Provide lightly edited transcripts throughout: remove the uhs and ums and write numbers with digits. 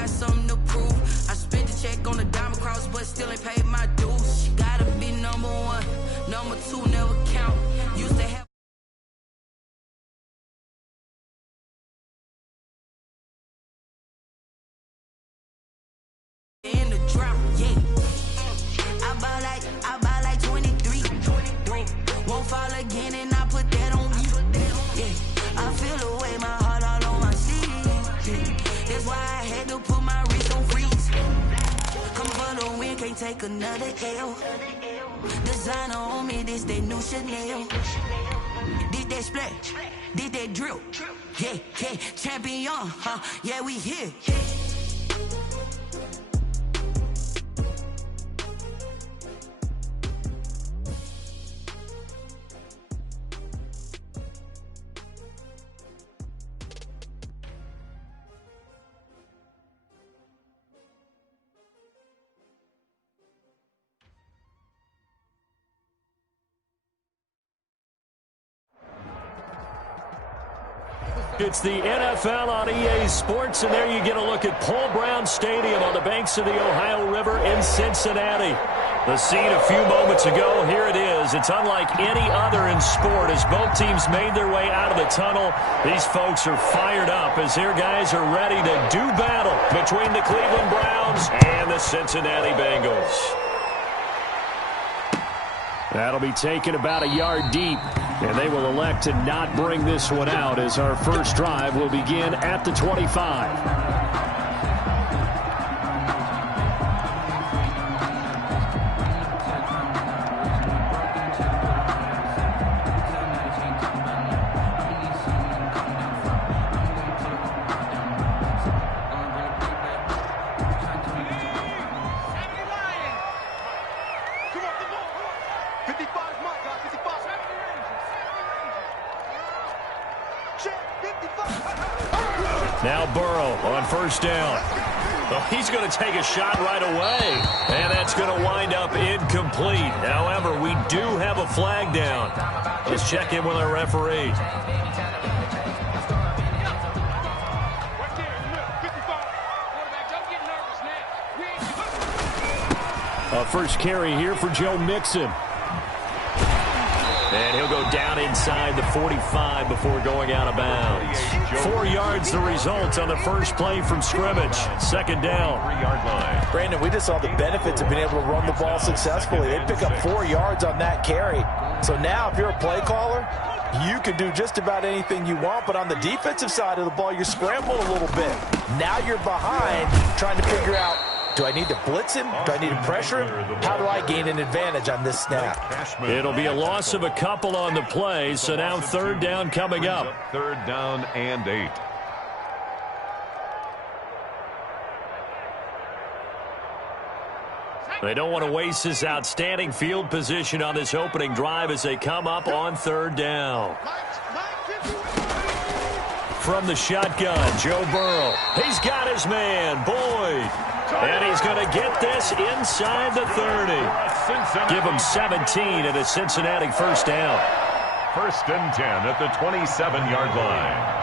got something to prove. I spent the check on the diamond cross, but still ain't paid my dues. Gotta be number one, number two never count. Used to have in the drop, yeah. I buy like 23. Won't fall again, and I put that on me. Yeah, I feel the way, my heart all on my sleeve. Yeah. That's why I had to put my wrist on freeze. Come for the win, can't take another L. Designer on me, this that new Chanel. Did that splash, did that drill. Yeah, yeah, champion, huh? Yeah, we here. It's the NFL on EA Sports, and there you get a look at Paul Brown Stadium on the banks of the Ohio River in Cincinnati. The scene a few moments ago, here it is. It's unlike any other in sport as both teams made their way out of the tunnel. These folks are fired up as their guys are ready to do battle between the Cleveland Browns and the Cincinnati Bengals. That'll be taken about a yard deep, and they will elect to not bring this one out as our first drive will begin at the 25. Now Burrow on first down. Well, he's going to take a shot right away, and that's going to wind up incomplete. However, we do have a flag down. Let's check in with our referee. First carry here for Joe Mixon. And he'll go down inside the 45 before going out of bounds. 4 yards the result on the first play from scrimmage. Second down. 3-yard line. Brandon, we just saw the benefits of being able to run the ball successfully. They pick up 4 yards on that carry. So now if you're a play caller, you can do just about anything you want. But on the defensive side of the ball, you're scrambling a little bit. Now you're behind trying to figure out, do I need to blitz him? Do I need to pressure him? How do I gain an advantage on this snap? It'll be a loss of a couple on the play, so now third down coming up. Third down and 8. They don't want to waste this outstanding field position on this opening drive as they come up on third down. From the shotgun, Joe Burrow. He's got his man, Boyd. And he's going to get this inside the 30. Give him 17 and a Cincinnati first down. First and 10 at the 27-yard line.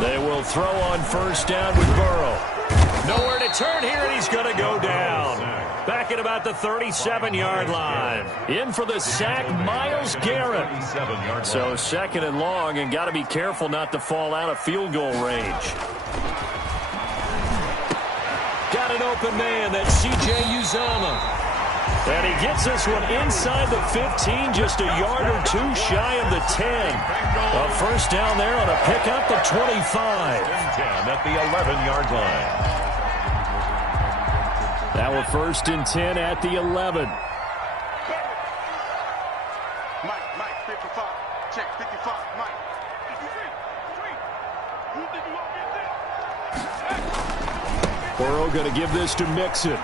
They will throw on first down with Burrow. Nowhere to turn here, and he's going to go down. Back at about the 37-yard line. In for the sack, Myles Garrett. So second and long, and got to be careful not to fall out of field goal range. Got an open man, that's C.J. Uzomah. And he gets this one inside the 15, just a yard or two shy of the 10. A first down there on a pickup of 25. 10 at the 11-yard line. Now a first and 10 at the 11. Mike, 55. Check, 55, Mike. Burrow going to give this to Mixon.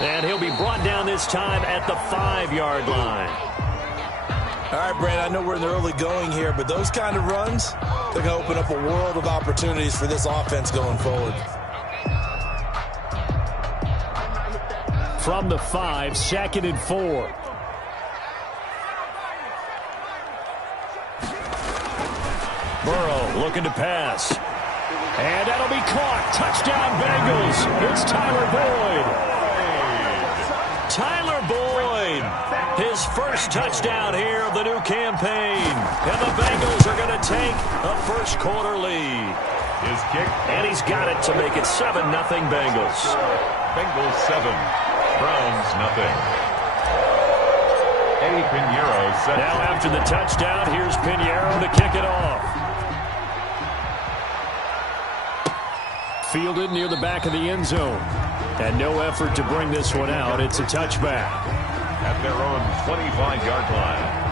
And he'll be brought down this time at the 5-yard line. All right, Brad, I know we're in the early going here, but those kind of runs, they're going to open up a world of opportunities for this offense going forward. from the 5, 2nd and 4. Burrow looking to pass. And that'll be caught. Touchdown Bengals. It's Tyler Boyd. Tyler Boyd. His first touchdown here of the new campaign. And the Bengals are going to take a first quarter lead. His kick. And he's got it to make it 7-0 Bengals. Bengals 7. Browns nothing. Eddie Pinheiro set. Now after the touchdown, here's Pinheiro to kick it off. Fielded near the back of the end zone. And no effort to bring this one out. It's a touchback. At their own 25-yard line.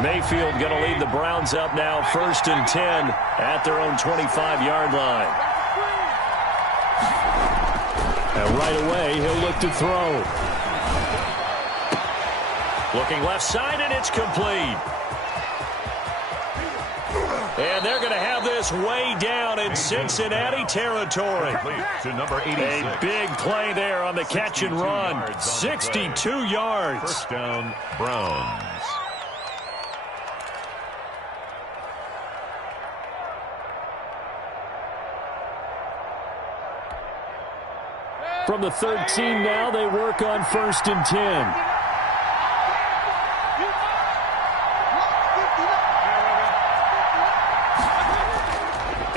Mayfield going to lead the Browns up now 1st and 10 at their own 25-yard line. And right away, he'll look to throw. Looking left side, and it's complete. And they're going to have this way down in Cincinnati territory. To number 86. A big play there on the catch and run. 62 yards. First down, Browns. From the 13 now, they work on 1st and 10.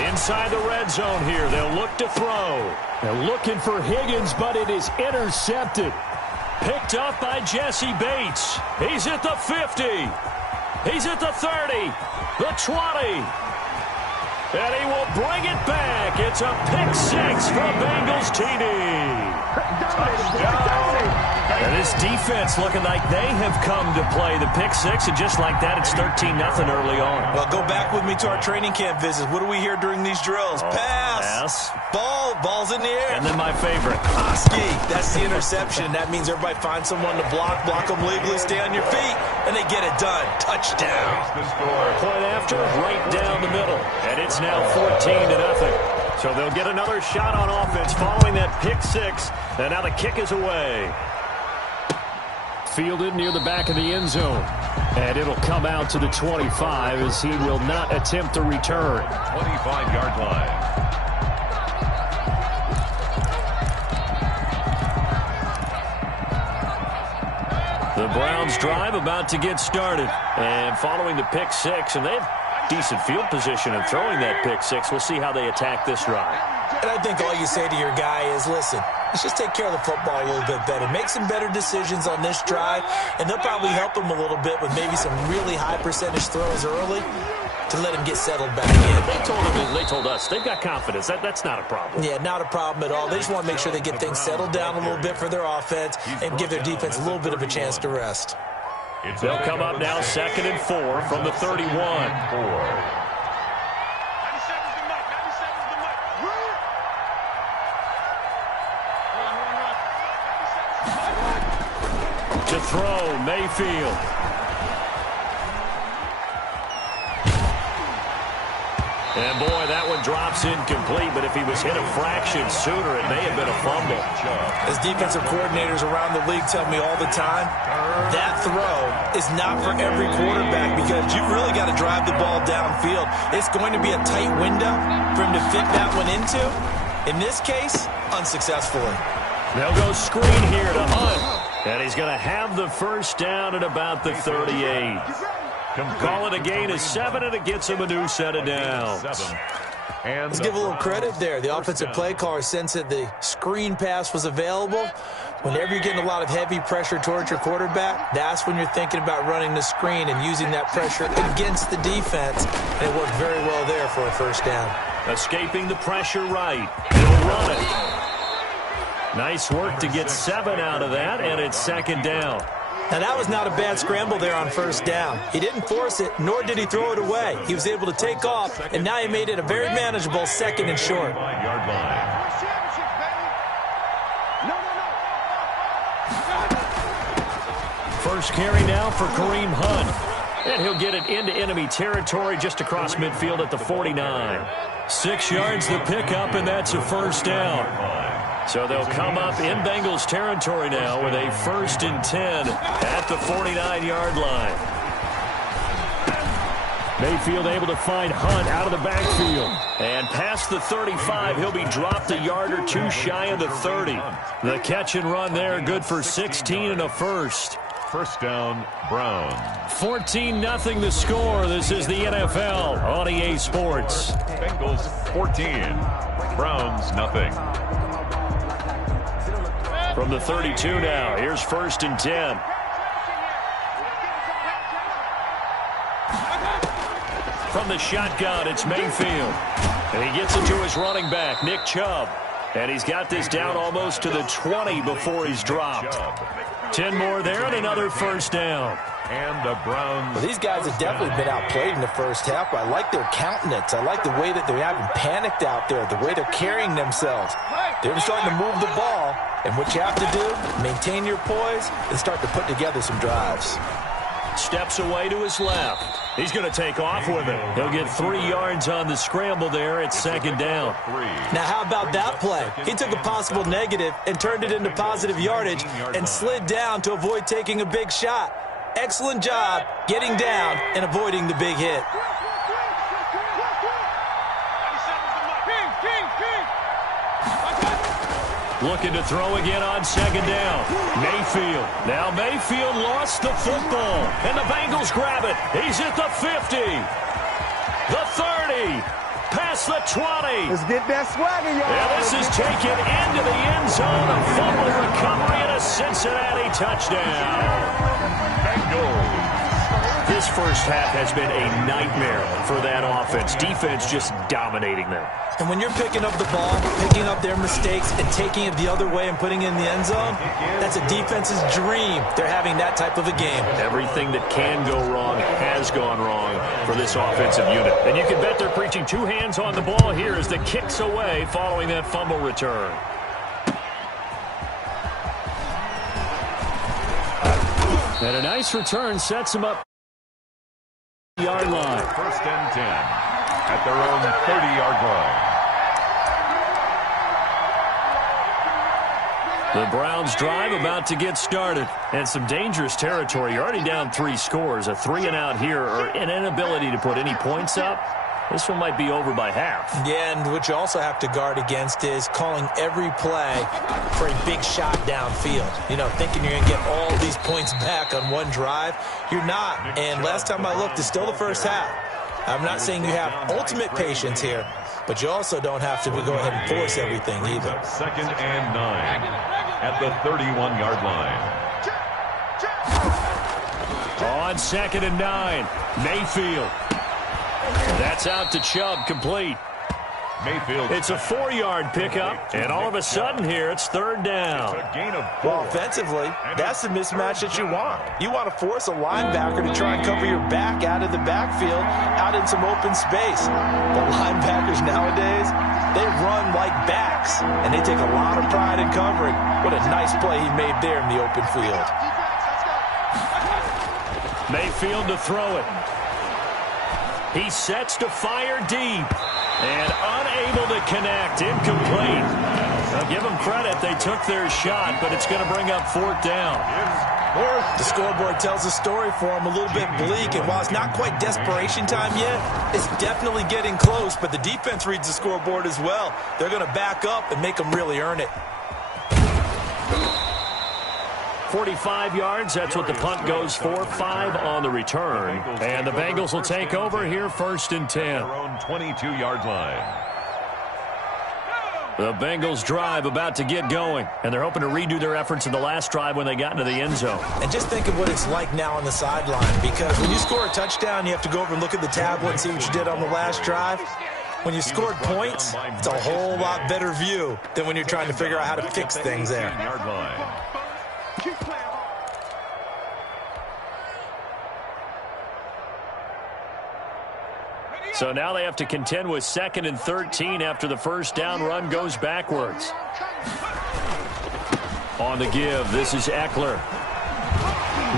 Inside the red zone here, they'll look to throw. They're looking for Higgins, but it is intercepted. Picked up by Jesse Bates. He's at the 50. He's at the 30. The 20. And he will bring it back. It's a pick 6 from Bengals TD. And this defense looking like they have come to play the pick 6, and just like that, it's 13-0 early on. Well, go back with me to our training camp visits. What do we hear during these drills? Pass. Ball's in the air. And then my favorite. Ski. That's the interception. That means everybody finds someone to block them legally, stay on your feet, and they get it done. Touchdown. The score. Point after, right down the middle. And it's now 14-0. So they'll get another shot on offense following that pick 6. And now the kick is away. Fielded near the back of the end zone. And it'll come out to the 25 as he will not attempt to return. 25-yard line. The Browns drive about to get started. And following the pick 6, and they have decent field position in throwing that pick 6. We'll see how they attack this drive. And I think all you say to your guy is, listen, let's just take care of the football a little bit better. Make some better decisions on this drive, and they'll probably help him a little bit with maybe some really high percentage throws early to let him get settled back in. They told us they've got confidence. That's not a problem. Yeah, not a problem at all. They just want to make sure they get things settled down a little bit for their offense and give their defense a little bit of a chance to rest. They'll come up now 2nd and 4 from the 31. To throw, Mayfield. And boy, that one drops incomplete, but if he was hit a fraction sooner, it may have been a fumble. As defensive coordinators around the league tell me all the time, that throw is not for every quarterback because you've really got to drive the ball downfield. It's going to be a tight window for him to fit that one into. In this case, unsuccessfully. They'll go screen here to Hunt. And he's going to have the first down at about the 38. Call it a gain of 7, and it gets him a new set of downs. Let's give a little credit there. The offensive play caller sensed that the screen pass was available. Whenever you're getting a lot of heavy pressure towards your quarterback, that's when you're thinking about running the screen and using that pressure against the defense. And it worked very well there for a first down. Escaping the pressure right. He'll run it. Nice work to get 7 out of that, and it's 2nd down. Now, that was not a bad scramble there on first down. He didn't force it, nor did he throw it away. He was able to take off, and now he made it a very manageable 2nd and short. First carry now for Kareem Hunt. And he'll get it into enemy territory just across midfield at the 49. 6 yards the pickup, and that's a first down. So they'll come up in Bengals territory now with a 1st and 10 at the 49-yard line. Mayfield able to find Hunt out of the backfield. And past the 35, he'll be dropped a yard or two shy of the 30. The catch and run there, good for 16 and a first. First down, Browns. 14-0 the score. This is the NFL on EA Sports. Bengals 14, Browns nothing. From the 32 now, here's 1st and 10. From the shotgun, it's Mayfield. And he gets it to his running back, Nick Chubb. And he's got this down almost to the 20 before he's dropped. 10 more there and another first down. And the Browns. Well, these guys have definitely been outplayed in the first half, but I like their countenance. I like the way that they haven't panicked out there, the way they're carrying themselves. They're starting to move the ball, and what you have to do, maintain your poise and start to put together some drives. Steps away to his left. He's going to take off with it. He'll get 3 yards on the scramble there at 2nd down. Now, how about that play? He took a possible negative and turned it into positive yardage and slid down to avoid taking a big shot. Excellent job getting down and avoiding the big hit. Looking to throw again on 2nd down. Mayfield. Now Mayfield lost the football. And the Bengals grab it. He's at the 50. The 30. Past the 20. Let's get that swagger, y'all. And this is taken into the end zone. A fumble recovery and a Cincinnati touchdown. Bengals. This first half has been a nightmare for that offense. Defense just dominating them. And when you're picking up the ball, picking up their mistakes, and taking it the other way and putting it in the end zone, that's a defense's dream. They're having that type of a game. Everything that can go wrong has gone wrong for this offensive unit. And you can bet they're preaching 2 hands on the ball here as the kick's away following that fumble return. And a nice return sets him up. Yard line. 1st and 10 at their own 30-yard line. The Browns drive about to get started. And some dangerous territory. You're already down 3 scores. A 3-and-out here or an inability to put any points up. This one might be over by half. Yeah, and what you also have to guard against is calling every play for a big shot downfield. You know, thinking you're going to get all these points back on one drive. You're not. And last time I looked, it's still the first half. I'm not saying you have ultimate patience here, but you also don't have to go ahead and force everything either. 2nd and 9 at the 31-yard line. On 2nd and 9, Mayfield. That's out to Chubb, complete. Mayfield. It's a 4-yard pickup, and all of a sudden here, it's 3rd down. A gain of 4. Well, offensively, that's the mismatch that you want. You want to force a linebacker to try and cover your back out of the backfield, out in some open space. But linebackers nowadays, they run like backs, and they take a lot of pride in covering. What a nice play he made there in the open field. Mayfield to throw it. He sets to fire deep. And unable to connect. Incomplete. Now give them credit. They took their shot, but it's going to bring up 4th down. The scoreboard tells a story for them a little bit bleak, and while it's not quite desperation time yet, it's definitely getting close, but the defense reads the scoreboard as well. They're going to back up and make them really earn it. 45 yards, that's what the punt goes for. 5 on the return. And the Bengals will take over here 1st and 10. Their own 22-yard line. The Bengals drive about to get going. And they're hoping to redo their efforts in the last drive when they got into the end zone. And just think of what it's like now on the sideline, because when you score a touchdown, you have to go over and look at the tablet and see what you did on the last drive. When you scored points, it's a whole lot better view than when you're trying to figure out how to fix things there. So now they have to contend with 2nd and 13 after the first down run goes backwards. On the give, this is Eckler.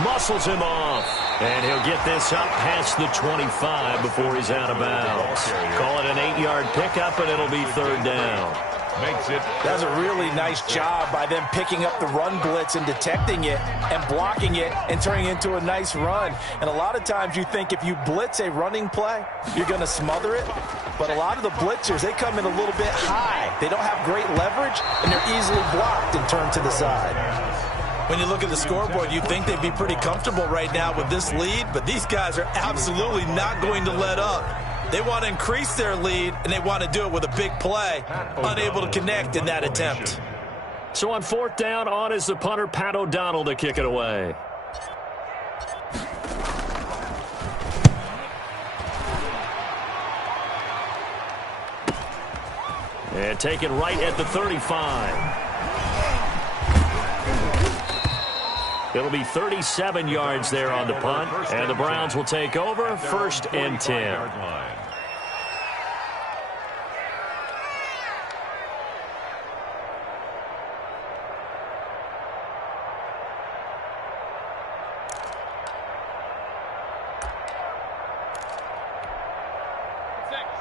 Muscles him off. And he'll get this up past the 25 before he's out of bounds. Call it an 8-yard pickup, and it'll be third down. Makes it. That's a really nice job by them picking up the run blitz and detecting it and blocking it and turning it into a nice run. And a lot of times you think if you blitz a running play, you're going to smother it. But a lot of the blitzers, they come in a little bit high. They don't have great leverage, and they're easily blocked and turned to the side. When you look at the scoreboard, you'd think they'd be pretty comfortable right now with this lead, but these guys are absolutely not going to let up. They want to increase their lead, and they want to do it with a big play. Unable to connect in that attempt. So on fourth down, on is the punter, Pat O'Donnell, to kick it away. And taken right at the 35. It'll be 37 yards there on the punt, and the Browns will take over, first and 10.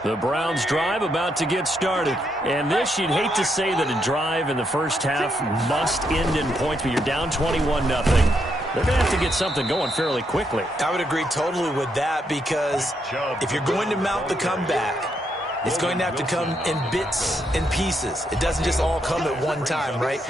The Browns drive about to get started. And this, you'd hate to say that a drive in the first half must end in points, but you're down 21-0. They're going to have to get something going fairly quickly. I would agree totally with that, because if you're going to mount the comeback, it's going to have to come in bits and pieces. It doesn't just all come at one time, right?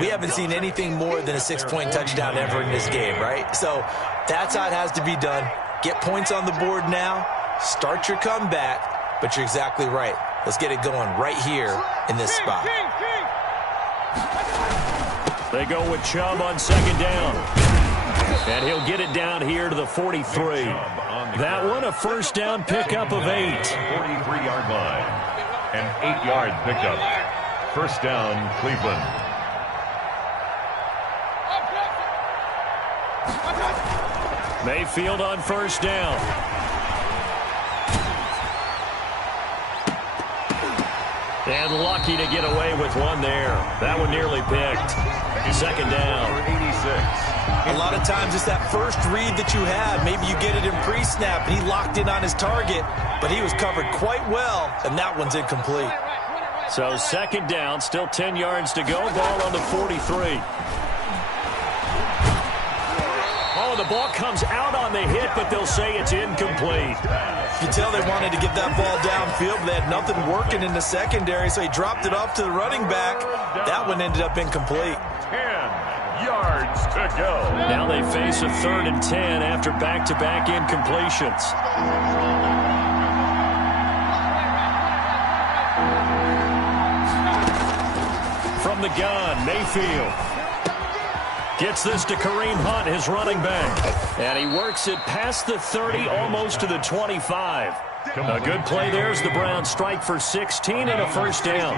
We haven't seen anything more than a 6-point touchdown ever in this game, right? So that's how it has to be done. Get points on the board now. Start your comeback. But you're exactly right. Let's get it going right here in this spot. They go with Chubb on second down. And he'll get it down here to the 43. That one, a first down pickup of 8. 43-yard line. An 8-yard pickup. First down, Cleveland. Mayfield on first down. And lucky to get away with one there. That one nearly picked. Second down. 86. A lot of times it's that first read that you have. Maybe you get it in pre-snap, and he locked in on his target, but he was covered quite well, and that one's incomplete. So second down, still 10 yards to go. Ball on the 43. Oh, the ball comes out on the hit, but they'll say it's incomplete. You tell they wanted to get that ball downfield, but they had nothing working in the secondary, so he dropped it off to the running back. That one ended up incomplete. 10 yards to go. Now they face a 3rd and 10 after back-to-back incompletions. From the gun, Mayfield gets this to Kareem Hunt, his running back. And he works it past the 30, almost to the 25. A good play there as the Browns strike for 16 and a first down.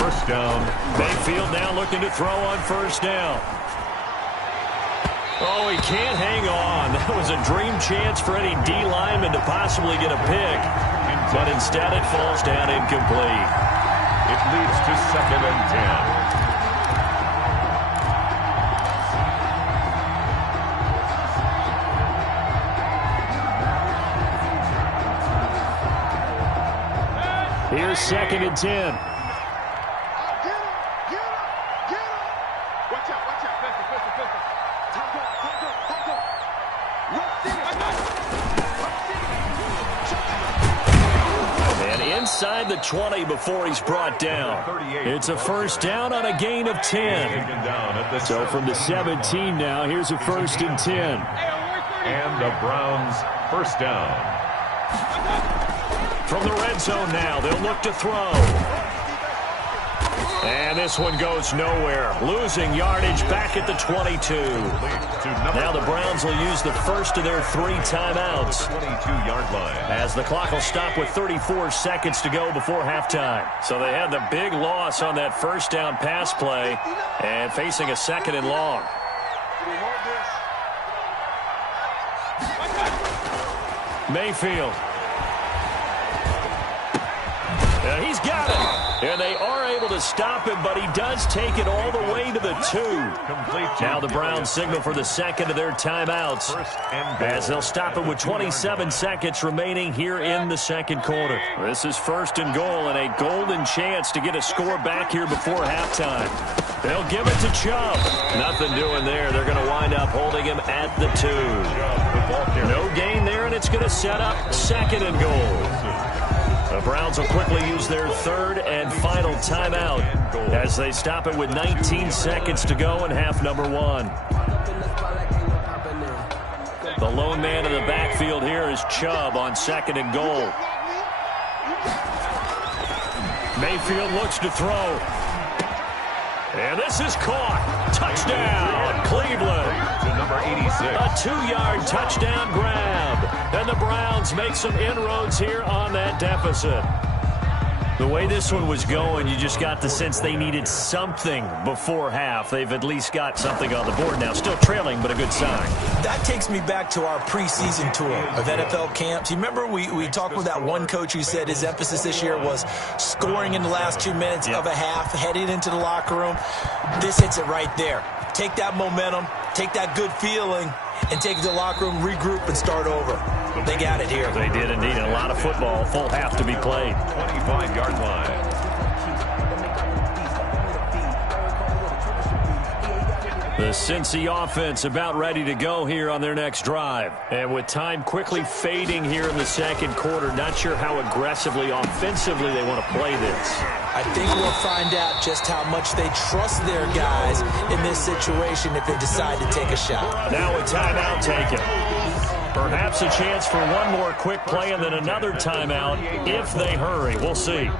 First down. Mayfield now looking to throw on first down. Oh, he can't hang on. That was a dream chance for any D lineman to possibly get a pick. But instead it falls down incomplete. It leads to second and 10. Here's second and 10. Get him! Watch out! Pistol. Taco. And inside the 20 before he's brought down. It's a first down on a gain of 10. So from the 17 now, here's a first and 10. And the Browns first down. From the red zone now, they'll look to throw. And this one goes nowhere. Losing yardage back at the 22. Now the Browns will use the first of their 3 timeouts. 22-yard line. As the clock will stop with 34 seconds to go before halftime. So they had the big loss on that first down pass play and facing a second and long. Mayfield. He's got it. And they are able to stop him, but he does take it all the way to the 2. Now the Browns signal for the second of their timeouts as they'll stop it with 27 seconds remaining here in the second quarter. This is 1st and goal and a golden chance to get a score back here before halftime. They'll give it to Chubb. Nothing doing there. They're going to wind up holding him at the 2. No gain there, and it's going to set up 2nd and goal. The Browns will quickly use their 3rd and final timeout as they stop it with 19 seconds to go in half number 1. The lone man in the backfield here is Chubb on 2nd and goal. Mayfield looks to throw. And this is caught. Touchdown, Cleveland. To number 86. A 2-yard touchdown grab. And the Browns make some inroads here on that deficit. The way this one was going, you just got the sense they needed something before half. They've at least got something on the board now. Still trailing, but a good sign. That takes me back to our preseason tour of NFL camps. You remember we talked with that one coach who said his emphasis this year was scoring in the last 2 minutes of a half, heading into the locker room. This hits it right there. Take that momentum, take that good feeling, and take it to the locker room, regroup, and start over. They got it here. They did indeed. A lot of football, full half to be played. 25-yard line. The Cincy offense about ready to go here on their next drive. And with time quickly fading here in the second quarter, not sure how aggressively, offensively they want to play this. I think we'll find out just how much they trust their guys in this situation if they decide to take a shot. Now a timeout taken. Perhaps a chance for one more quick play and then another timeout if they hurry. We'll see.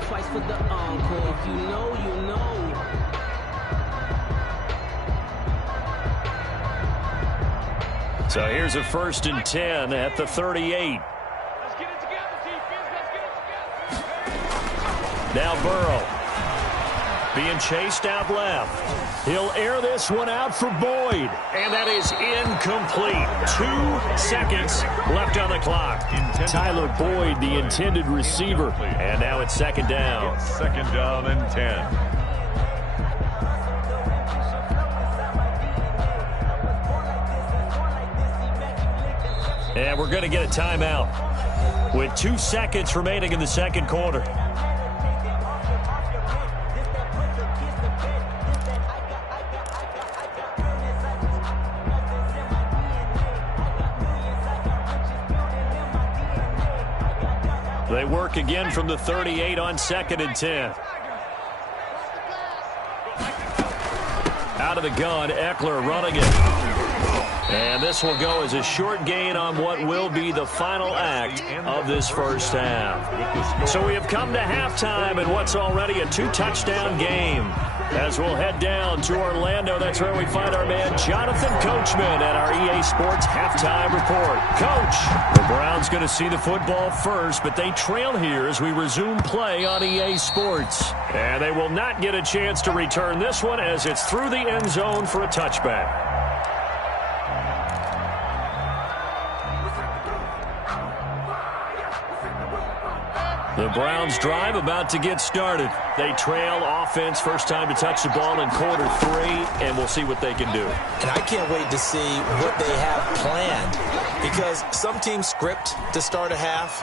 So here's a 1st and 10 at the 38. Let's get it together, defense. Let's get it together. Now Burrow being chased out left. He'll air this one out for Boyd. And that is incomplete. 2 seconds left on the clock. Tyler Boyd, the intended receiver. And now it's 2nd down. 2nd down and 10. And we're going to get a timeout with 2 seconds remaining in the second quarter. They work again from the 38 on 2nd and 10. Out of the gun, Eckler running it. And this will go as a short gain on what will be the final act of this first half. So we have come to halftime in what's already a 2-touchdown game. As we'll head down to Orlando, that's where we find our man Jonathan Coachman at our EA Sports Halftime Report. Coach, the Browns going to see the football first, but they trail here as we resume play on EA Sports. And they will not get a chance to return this one as it's through the end zone for a touchback. The Browns drive about to get started. They trail offense, first time to touch the ball in quarter 3, and we'll see what they can do. And I can't wait to see what they have planned, because some teams script to start a half.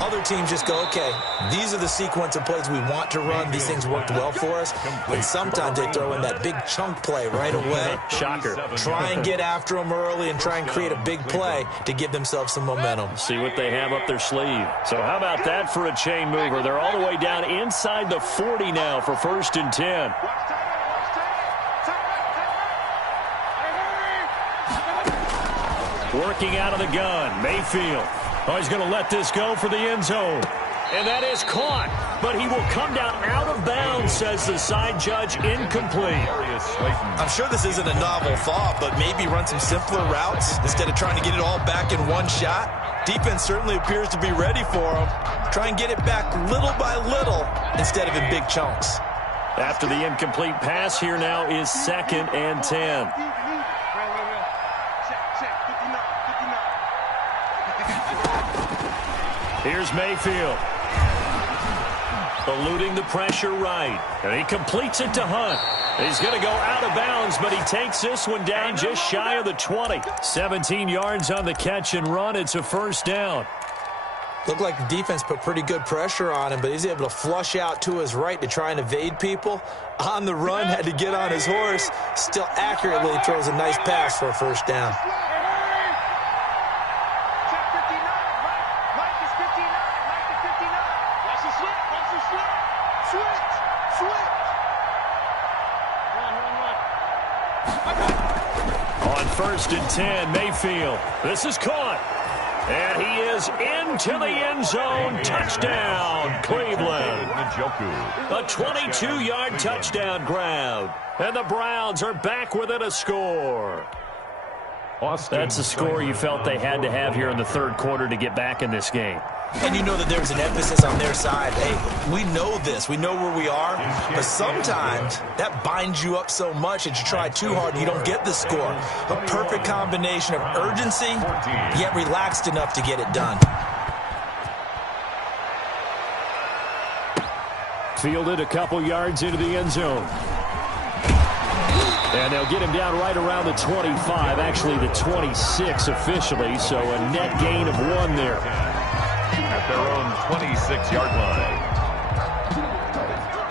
Other teams just go, okay, these are the sequence of plays we want to run. These things worked well for us. And sometimes they throw in that big chunk play right away. Shocker. Try and get after them early and try and create a big play to give themselves some momentum. See what they have up their sleeve. So how about that for a chain mover? They're all the way down inside the 40 now for 1st and 10. Working out of the gun, Mayfield. Oh, he's going to let this go for the end zone. And that is caught, but he will come down out of bounds, says the side judge, incomplete. I'm sure this isn't a novel thought, but maybe run some simpler routes instead of trying to get it all back in one shot. Defense certainly appears to be ready for him. Try and get it back little by little instead of in big chunks. After the incomplete pass, here now is 2nd and 10. Here's Mayfield. Eluding the pressure right. And he completes it to Hunt. He's going to go out of bounds, but he takes this one down just shy of the 20. 17 yards on the catch and run. It's a first down. Looked like the defense put pretty good pressure on him, but he's able to flush out to his right to try and evade people. On the run, had to get on his horse. Still accurately throws a nice pass for a first down. On 1st and 10, Mayfield. This is caught. And he is into the end zone. Touchdown, Cleveland. A 22-yard touchdown grab. And the Browns are back within a score. That's a score you felt they had to have here in the third quarter to get back in this game. And you know that there's an emphasis on their side. Hey, we know this. We know where we are. But sometimes that binds you up so much that you try too hard and you don't get the score. A perfect combination of urgency, yet relaxed enough to get it done. Fielded a couple yards into the end zone. And they'll get him down right around the 25, actually the 26 officially, so a net gain of 1 there. At their own 26-yard line.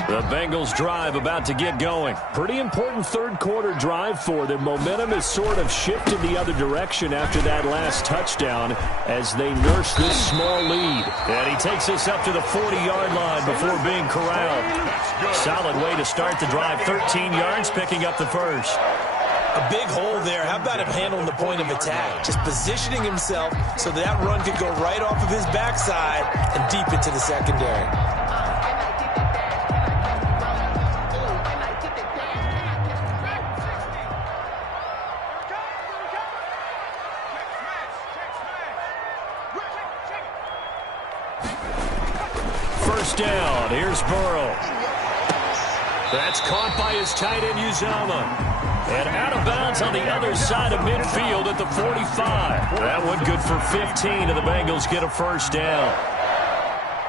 The Bengals drive about to get going. Pretty important third quarter drive for them. Momentum has sort of shifted the other direction after that last touchdown as they nurse this small lead. And he takes us up to the 40-yard line before being corralled. Solid way to start the drive. 13 yards, picking up the first. A big hole there. How about him handling the point of attack? Just positioning himself so that run could go right off of his backside and deep into the secondary. First down. Here's Burrow. That's caught by his tight end, Uzomah. And out of bounds on the other side of midfield at the 45. That one good for 15, and the Bengals get a first down.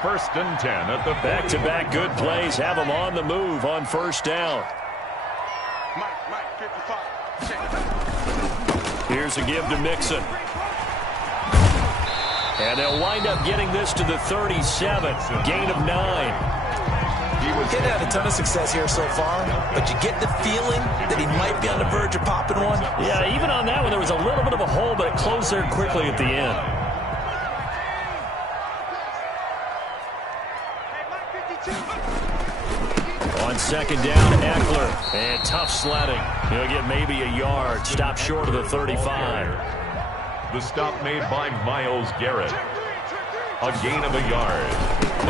1st and 10 at the back-to-back good plays have them on the move on first down. Here's a give to Mixon. And they'll wind up getting this to the 37. Gain of 9. He's had a ton of success here so far, but you get the feeling that he might be on the verge of popping one. Yeah, even on that one, there was a little bit of a hole, but it closed there quickly at the end. On second down, Eckler. And tough sledding. He'll get maybe a yard. Stop short of the 35. The stop made by Myles Garrett. A gain of a yard.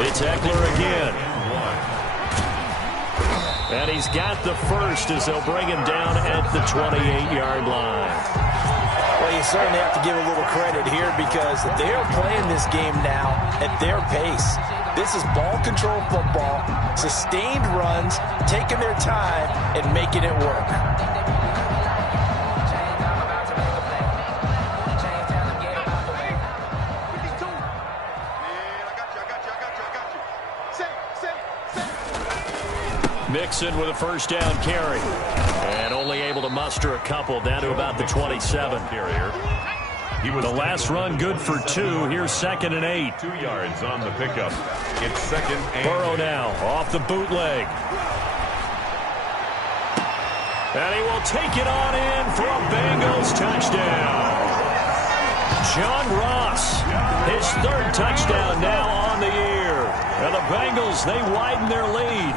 It's Eckler again. And he's got the first as they'll bring him down at the 28-yard line. Well, you certainly have to give a little credit here because they're playing this game now at their pace. This is ball control football, sustained runs, taking their time, and making it work. Mixon with a first down carry. And only able to muster a couple down to about the 27. The last run good for 2. Here's 2nd and 8. 2 yards on the pickup. It's 2nd and Burrow now off the bootleg. And he will take it on in for a Bengals touchdown. John Ross, his 3rd touchdown now on the year. And the Bengals, they widen their lead.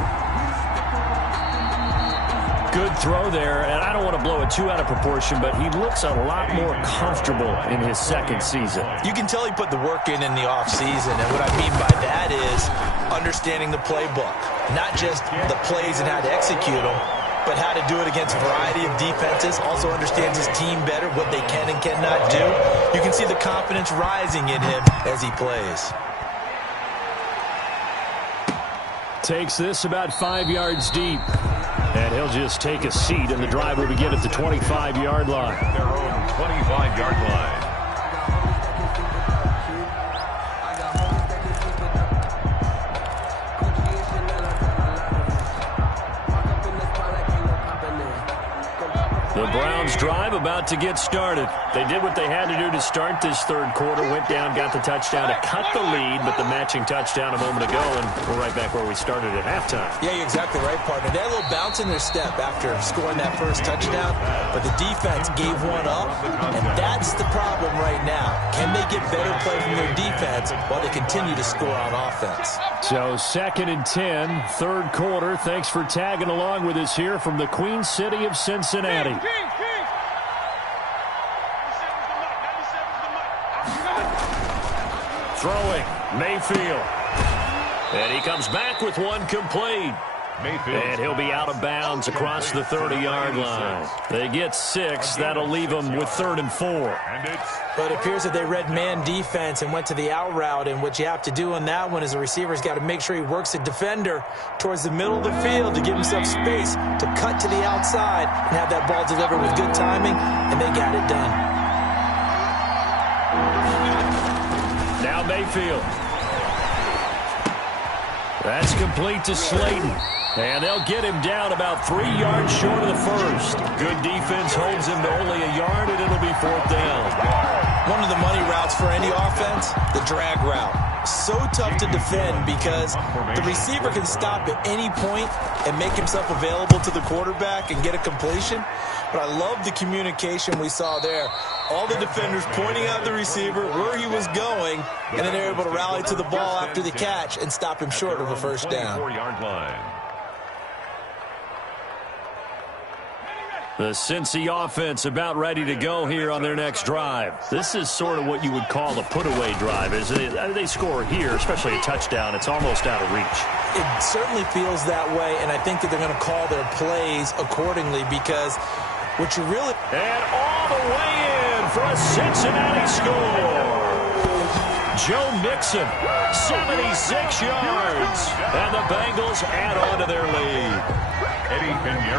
Good throw there, and I don't want to blow it too out of proportion, but he looks a lot more comfortable in his 2nd season. You can tell he put the work in the offseason, and what I mean by that is understanding the playbook. Not just the plays and how to execute them, but how to do it against a variety of defenses. Also understands his team better, what they can and cannot do. You can see the confidence rising in him as he plays. Takes this about 5 yards deep. And he'll just take a seat, and the drive will begin at the 25-yard line. Their own 25-yard line. drive about to get started. They did what they had to do to start this third quarter. Went down, got the touchdown to cut the lead, but the matching touchdown a moment ago, and we're right back where we started at halftime. Yeah, you're exactly right, partner. They had a little bounce in their step after scoring that first touchdown, but the defense gave one up, and that's the problem right now. Can they get better play from their defense while they continue to score on offense? So 2nd and 10, third quarter. Thanks for tagging along with us here from the Queen City of Cincinnati. Throwing, Mayfield. And he comes back with one complete. And he'll be out of bounds across the 30-yard line. They get 6. That'll leave them with 3rd and 4. But it appears that they read man defense and went to the out route, and what you have to do on that one is the receiver's got to make sure he works a defender towards the middle of the field to give himself space to cut to the outside and have that ball delivered with good timing, and they got it done. Now Mayfield. That's complete to Slayton. And they'll get him down about 3 yards short of the first. Good defense holds him to only a yard, and it'll be 4th down. One of the money routes for any offense, the drag route. So tough to defend because the receiver can stop at any point and make himself available to the quarterback and get a completion. But I love the communication we saw there. All the defenders pointing out the receiver, where he was going, and then they're able to rally to the ball after the catch and stop him short of a first down. 24-yard line. The Cincy offense about ready to go here on their next drive. This is sort of what you would call a put-away drive. As they score here, especially a touchdown, it's almost out of reach. It certainly feels that way, and I think that they're going to call their plays accordingly because what you really... And all the way in for a Cincinnati score. Joe Mixon, 76 yards. And the Bengals add on to their lead.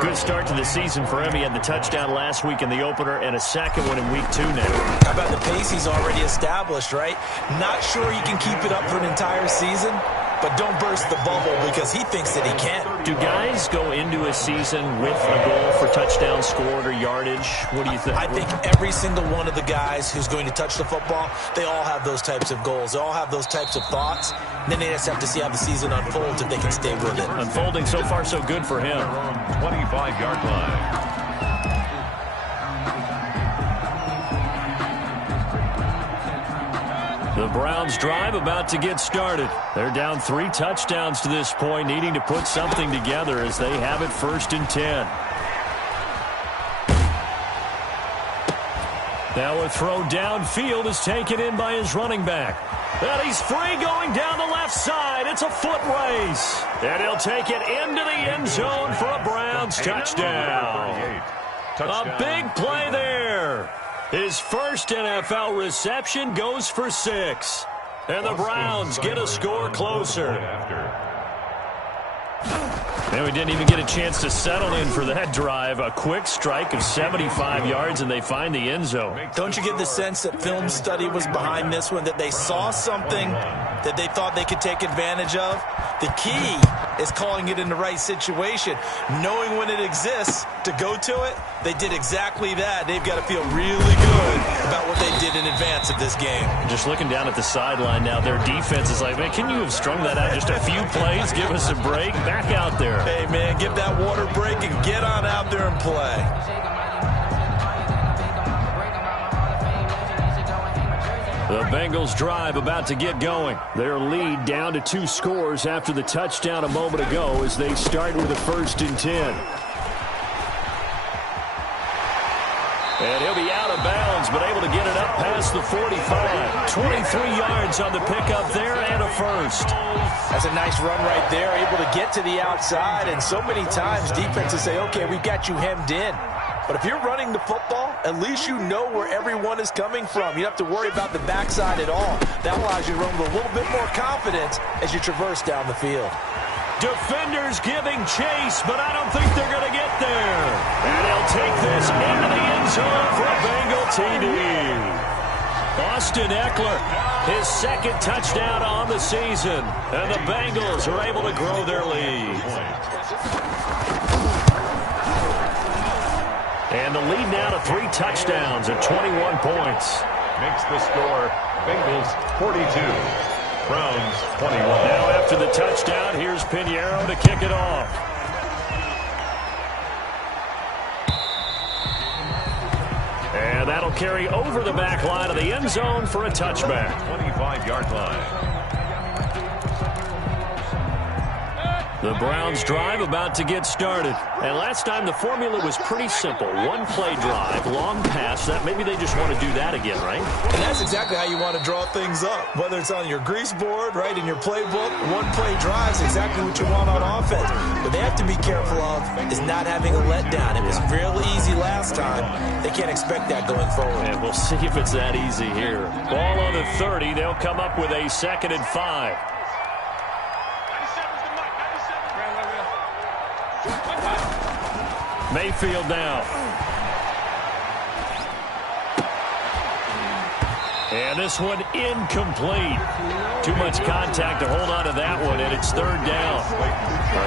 Good start to the season for him. He had the touchdown last week in the opener and a second one in week 2 now. How about the pace he's already established, right? Not sure he can keep it up for an entire season, but don't burst the bubble because he thinks that he can. Do guys go into a season with a goal for touchdown scored or yardage? What do you think? I think every single one of the guys who's going to touch the football, they all have those types of goals. They all have those types of thoughts. And then they just have to see how the season unfolds if they can stay with it. Unfolding so far so good for him. 25-yard line. The Browns drive about to get started. They're down 3 touchdowns to this point, needing to put something together as they have it 1st and 10. Now a throw downfield is taken in by his running back. And he's free going down the left side. It's a foot race. And he'll take it into the end zone for a Browns touchdown. A big play there. His first NFL reception goes for 6. And the Browns get a score closer. And we didn't even get a chance to settle in for that drive. A quick strike of 75 yards, and they find the end zone. Don't you get the sense that film study was behind this one, that they saw something that they thought they could take advantage of? The key is calling it in the right situation, knowing when it exists to go to it. They did exactly that. They've got to feel really good about what they did in advance of this game. Just looking down at the sideline now, their defense is like, man, can you have strung that out just a few plays? Give us a break. Back out there. Hey, man, give that water break and get on out there and play. The Bengals drive about to get going. Their lead down to 2 scores after the touchdown a moment ago as they start with a 1st and 10. And he'll be out of bounds, but able to get it up past the 45. 23 yards on the pickup there and a first. That's a nice run right there, able to get to the outside. And so many times defenses say, okay, we've got you hemmed in. But if you're running the football, at least you know where everyone is coming from. You don't have to worry about the backside at all. That allows you to run with a little bit more confidence as you traverse down the field. Defenders giving chase, but I don't think they're going to get there. And he'll take this into the end zone for a Bengal TD. Austin Eckler, his 2nd touchdown on the season. And the Bengals are able to grow their lead. And the lead now to 3 touchdowns at 21 points. Makes the score Bengals 42, Browns 21. Now after the touchdown, here's Pinheiro to kick it off. And that'll carry over the back line of the end zone for a touchback. 25-yard line. The Browns drive about to get started. And last time the formula was pretty simple. One play drive, long pass. That maybe they just want to do that again, right? And that's exactly how you want to draw things up. Whether it's on your grease board, right, in your playbook, one play drive is exactly what you want on offense. What they have to be careful of is not having a letdown. It was real easy last time. They can't expect that going forward. And we'll see if it's that easy here. Ball on the 30. They'll come up with a 2nd and 5. Mayfield now. And this one incomplete. Too much contact to hold on to that one, and it's 3rd down.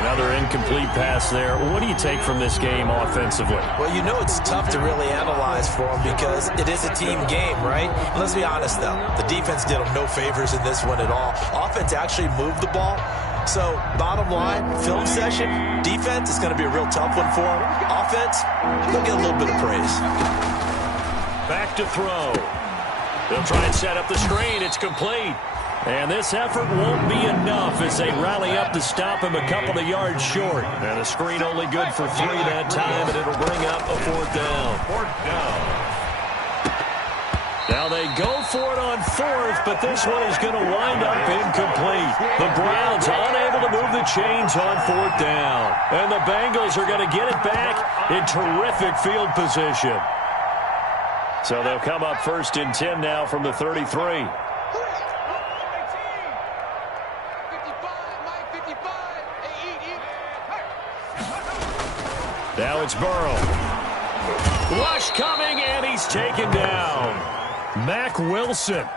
Another incomplete pass there. What do you take from this game offensively? Well, you know it's tough to really analyze for them because it is a team game, right? And let's be honest, though. The defense did them no favors in this one at all. Offense actually moved the ball. So, bottom line, film session, defense is going to be a real tough one for them. Offense, they'll get a little bit of praise. Back to throw. They'll try and set up the screen. It's complete. And this effort won't be enough as they rally up to stop him a couple of yards short. And the screen only good for 3 that time, and it'll bring up a 4th down. 4th down. Now they go for it on 4th, but this one is going to wind up incomplete. The Browns unable to move the chains on 4th down. And the Bengals are going to get it back in terrific field position. So they'll come up 1st and 10 now from the 33. Now it's Burrow. Rush coming, and he's taken down. Mack Wilson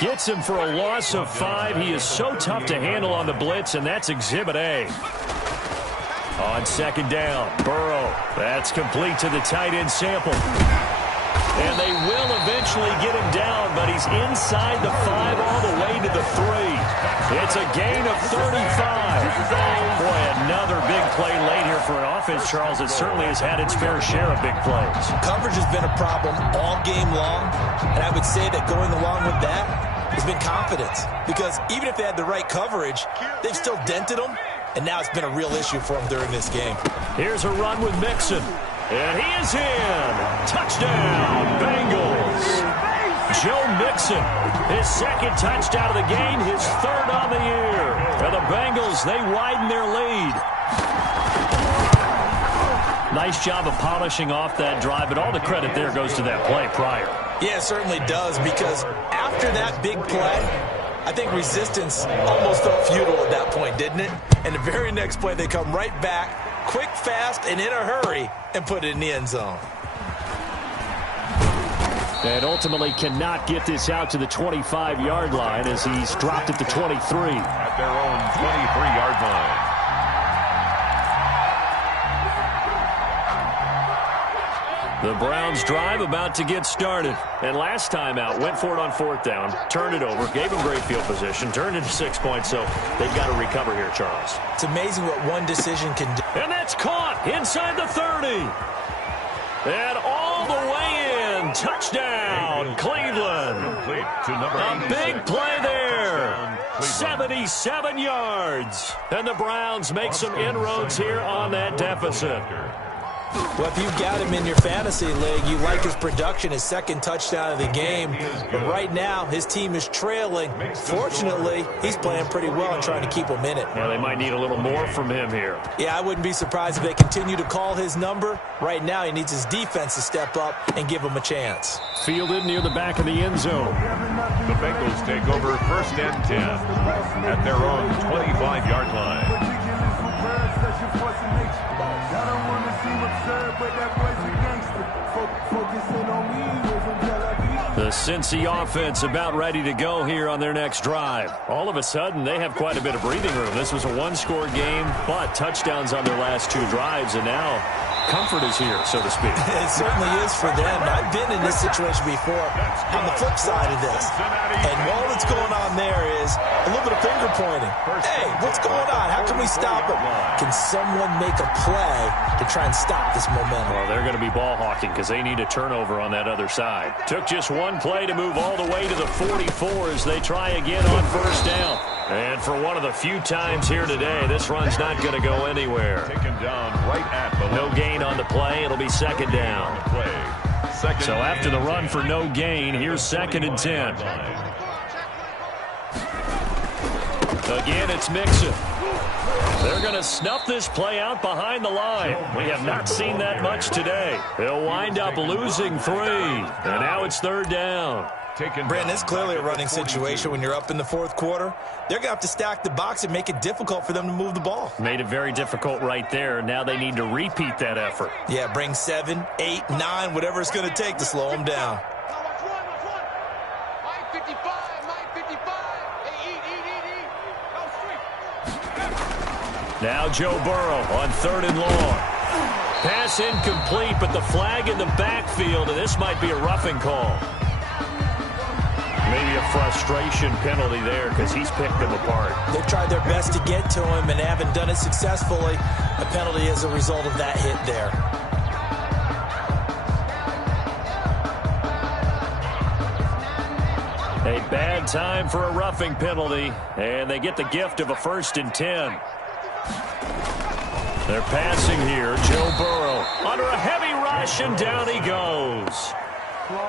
gets him for a loss of 5. He is so tough to handle on the blitz, and that's Exhibit A. On 2nd down, Burrow. That's complete to the tight end Sample. And they will eventually get him down, but he's inside the 5 all the way to the 3. It's a gain of 35. Boy, another big play late here for an offense, Charles, that certainly has had its fair share of big plays. Coverage has been a problem all game long, and I would say that going along with that has been confidence. Because even if they had the right coverage, they've still dented them, and now it's been a real issue for them during this game. Here's a run with Mixon. And he is in. Touchdown, Bengals. Joe Mixon, his 2nd touchdown of the game, his 3rd on the year. And the Bengals, they widen their lead. Nice job of polishing off that drive, but all the credit there goes to that play prior. Yeah, it certainly does, because after that big play, I think resistance almost felt futile at that point, didn't it? And the very next play, they come right back, quick, fast, and in a hurry, and put it in the end zone. And ultimately cannot get this out to the 25-yard line as he's dropped at the 23. At their own 23-yard line. The Browns drive about to get started. And last time out, went for it on 4th down, turned it over, gave them great field position, turned into 6 points, so they've got to recover here, Charles. It's amazing what one decision can do. And that's caught inside the 30. And all the way in. Touchdown, Cleveland. A big play there. 77 yards. And the Browns make some inroads here on that deficit. Well, if you've got him in your fantasy league, you like his production, his 2nd touchdown of the game. But right now, his team is trailing. Fortunately, he's playing pretty well and trying to keep them in it. Yeah, they might need a little more from him here. Yeah, I wouldn't be surprised if they continue to call his number. Right now, he needs his defense to step up and give him a chance. Fielded near the back of the end zone. The Bengals take over 1st and 10 at their own 25-yard line. The Cincy offense about ready to go here on their next drive. All of a sudden, they have quite a bit of breathing room. This was a 1-score game, but touchdowns on their last 2 drives, and now comfort is here, so to speak. It certainly is for them. I've been in this situation before on the flip side of this. And all that's going on there is a little bit of finger pointing. Hey, what's going on? How can we stop it? Can someone make a play to try and stop this momentum? Well, they're going to be ball hawking because they need a turnover on that other side. Took just one play to move all the way to the 44 as they try again on first down. And for one of the few times here today, this run's not going to go anywhere. Taken down right at the No gain on the play. It'll be second down. So after the run for no gain, here's 2nd and 10. Again, it's Mixon. They're going to snuff this play out behind the line. We have not seen that much today. They'll wind up losing 3. And now it's 3rd down. Brandon, it's clearly a running situation when you're up in the 4th quarter. They're going to have to stack the box and make it difficult for them to move the ball. Made it very difficult right there. Now they need to repeat that effort. Yeah, bring 7, 8, 9, whatever it's going to take to slow them down. Now Joe Burrow on 3rd and long. Pass incomplete, but the flag in the backfield, and this might be a roughing call. Maybe a frustration penalty there because he's picked them apart. They've tried their best to get to him and haven't done it successfully. A penalty is a result of that hit there. A bad time for a roughing penalty, and they get the gift of a 1st and 10. They're passing here. Joe Burrow under a heavy rush, and down he goes.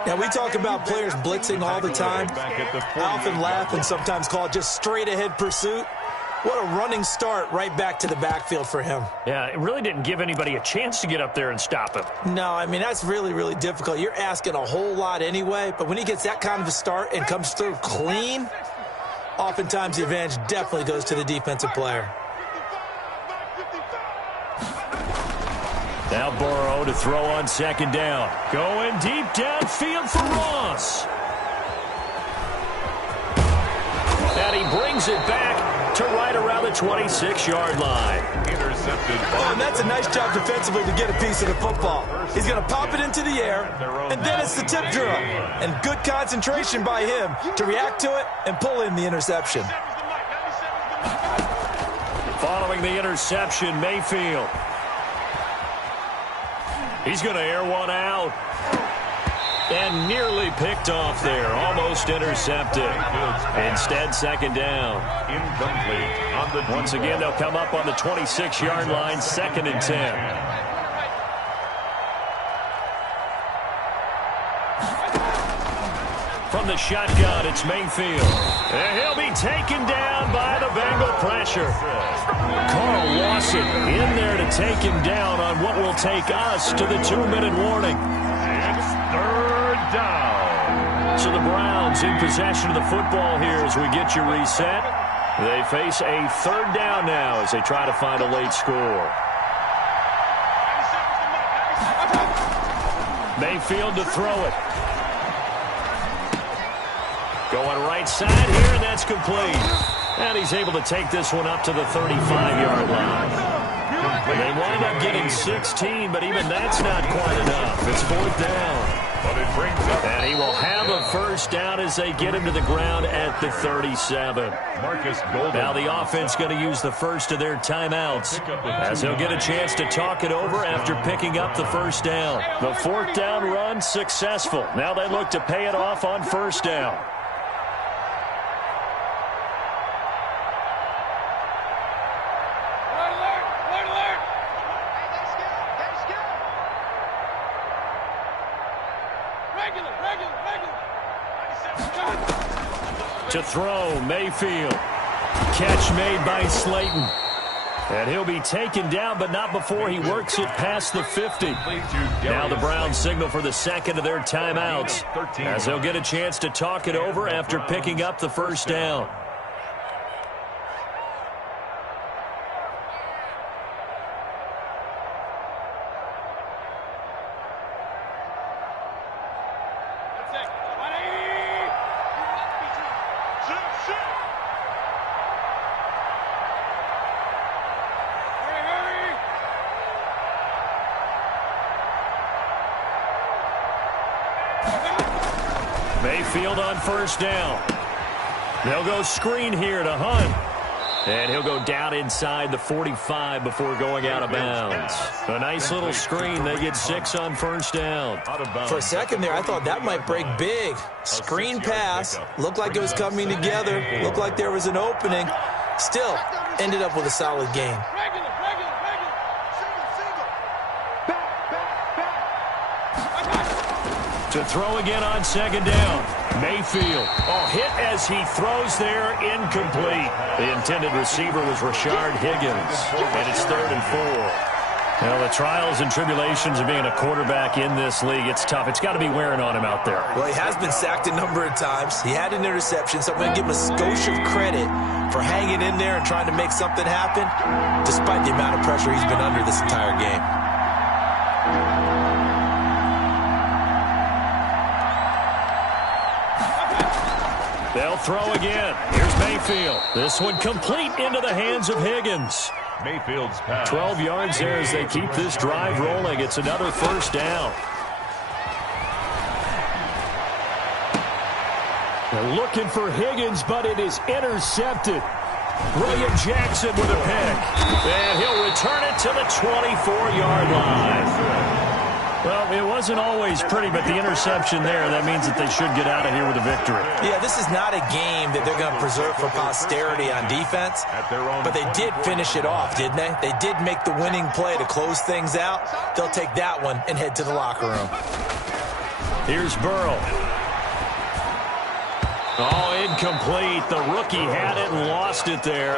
Now, we talk about players blitzing all the time. I often laugh and sometimes call it just straight-ahead pursuit. What a running start right back to the backfield for him. Yeah, it really didn't give anybody a chance to get up there and stop him. No, I mean, that's really, really difficult. You're asking a whole lot anyway, but when he gets that kind of a start and comes through clean, oftentimes the advantage definitely goes to the defensive player. Now Burrow to throw on 2nd down. Going deep downfield for Ross. And he brings it back to right around the 26-yard line. Intercepted. And that's a nice job defensively to get a piece of the football. He's going to pop it into the air, and then it's the tip drill. And good concentration by him to react to it and pull in the interception. Following the interception, Mayfield. He's going to air one out. And nearly picked off there. Almost intercepted. Instead, 2nd down. Incomplete. Once again, they'll come up on the 26-yard line, 2nd and 10. From the shotgun, it's Mayfield. And he'll be taken down by the Bengal pressure. Carl Lawson in there to take him down on what will take us to the 2-minute warning. It's 3rd down. So the Browns in possession of the football here as we get you reset. They face a 3rd down now as they try to find a late score. Mayfield to throw it. Going right side here, and that's complete. And he's able to take this one up to the 35-yard line. They wind up getting 16, but even that's not quite enough. It's 4th down. But it brings up. And he will have a 1st down as they get him to the ground at the 37. Marcus Golden. Now the offense going to use the first of their timeouts as he'll get a chance to talk it over after picking up the 1st down. The 4th down run successful. Now they look to pay it off on 1st down. To throw, Mayfield. Catch made by Slayton. And he'll be taken down, but not before he works it past the 50. Now the Browns signal for the 2nd of their timeouts as they'll get a chance to talk it over after picking up the 1st down. Mayfield on first down. They'll go screen here to Hunt. And he'll go down inside the 45 before going out of bounds. A nice little screen. They get 6 on first down. For a second there, I thought that might break big. Screen pass. Looked like it was coming together. Looked like there was an opening. Still, ended up with a solid gain. To throw again on second down. Mayfield. Oh, hit as he throws there, incomplete. The intended receiver was Rashard Higgins, and it's 3rd and 4. Well, the trials and tribulations of being a quarterback in this league, it's tough. It's got to be wearing on him out there. Well, he has been sacked a number of times. He had an interception, so I'm going to give him a skosh of credit for hanging in there and trying to make something happen, despite the amount of pressure he's been under this entire game. They'll throw again. Here's Mayfield. This one complete into the hands of Higgins. Mayfield's pass. 12 yards there as they keep this drive rolling. It's another first down. They're looking for Higgins, but it is intercepted. William Jackson with a pick. And he'll return it to the 24-yard line. Well, it wasn't always pretty, but the interception there, that means that they should get out of here with a victory. Yeah, this is not a game that they're going to preserve for posterity on defense, but they did finish it off, didn't they? They did make the winning play to close things out. They'll take that one and head to the locker room. Here's Burrow. Oh, incomplete. The rookie had it and lost it there,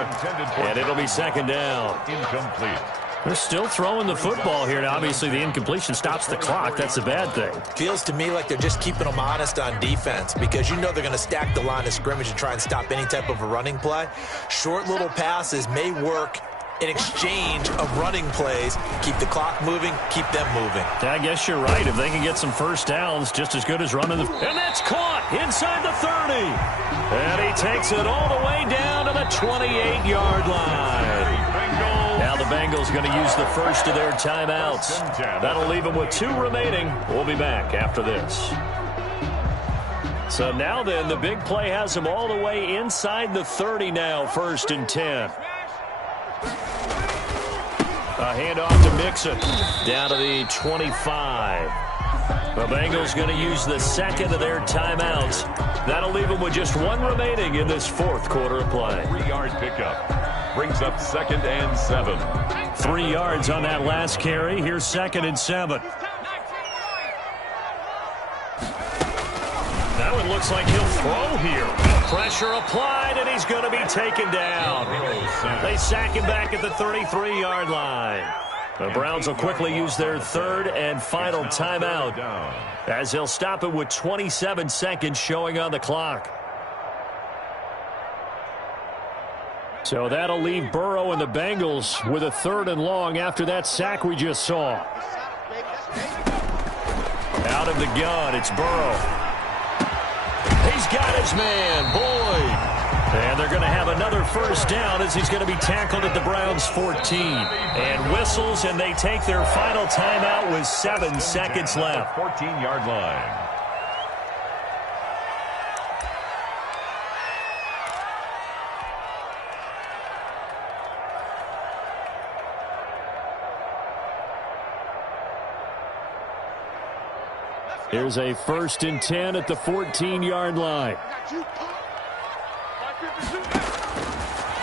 and it'll be second down. Incomplete. They're still throwing the football here. Now, obviously, the incompletion stops the clock. That's a bad thing. Feels to me like they're just keeping them honest on defense because you know they're going to stack the line of scrimmage and try and stop any type of a running play. Short little passes may work in exchange of running plays. Keep the clock moving, keep them moving. I guess you're right. If they can get some first downs, just as good as running the... And that's caught inside the 30. And he takes it all the way down to the 28-yard line. Now the Bengals going to use the first of their timeouts. That'll leave them with 2 remaining. We'll be back after this. So now then, the big play has them all the way inside the 30 now, 1st and 10. A handoff to Mixon down to the 25. The Bengals going to use the second of their timeouts. That'll leave them with just 1 remaining in this 4th quarter of play. 3-yard pickup. Brings up 2nd and 7. 3 yards on that last carry. Here's 2nd and 7. That one looks like he'll throw here. Pressure applied, and he's going to be taken down. They sack him back at the 33-yard line. The Browns will quickly use their 3rd and final timeout as they'll stop it with 27 seconds showing on the clock. So that'll leave Burrow and the Bengals with a 3rd and long after that sack we just saw. Out of the gun, it's Burrow. He's got his man, Boyd. And they're going to have another first down as he's going to be tackled at the Browns' 14. And whistles, and they take their final timeout with 7 seconds left. 14-yard line. Here's a 1st and 10 at the 14-yard line.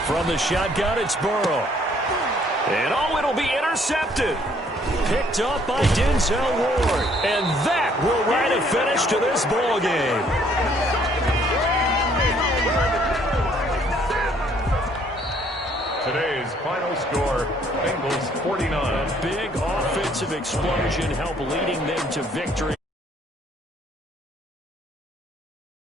From the shotgun, it's Burrow. And oh, it'll be intercepted. Picked up by Denzel Ward. And that will write a finish to this ball game. Today's final score, Bengals 49. A big offensive explosion helped leading them to victory.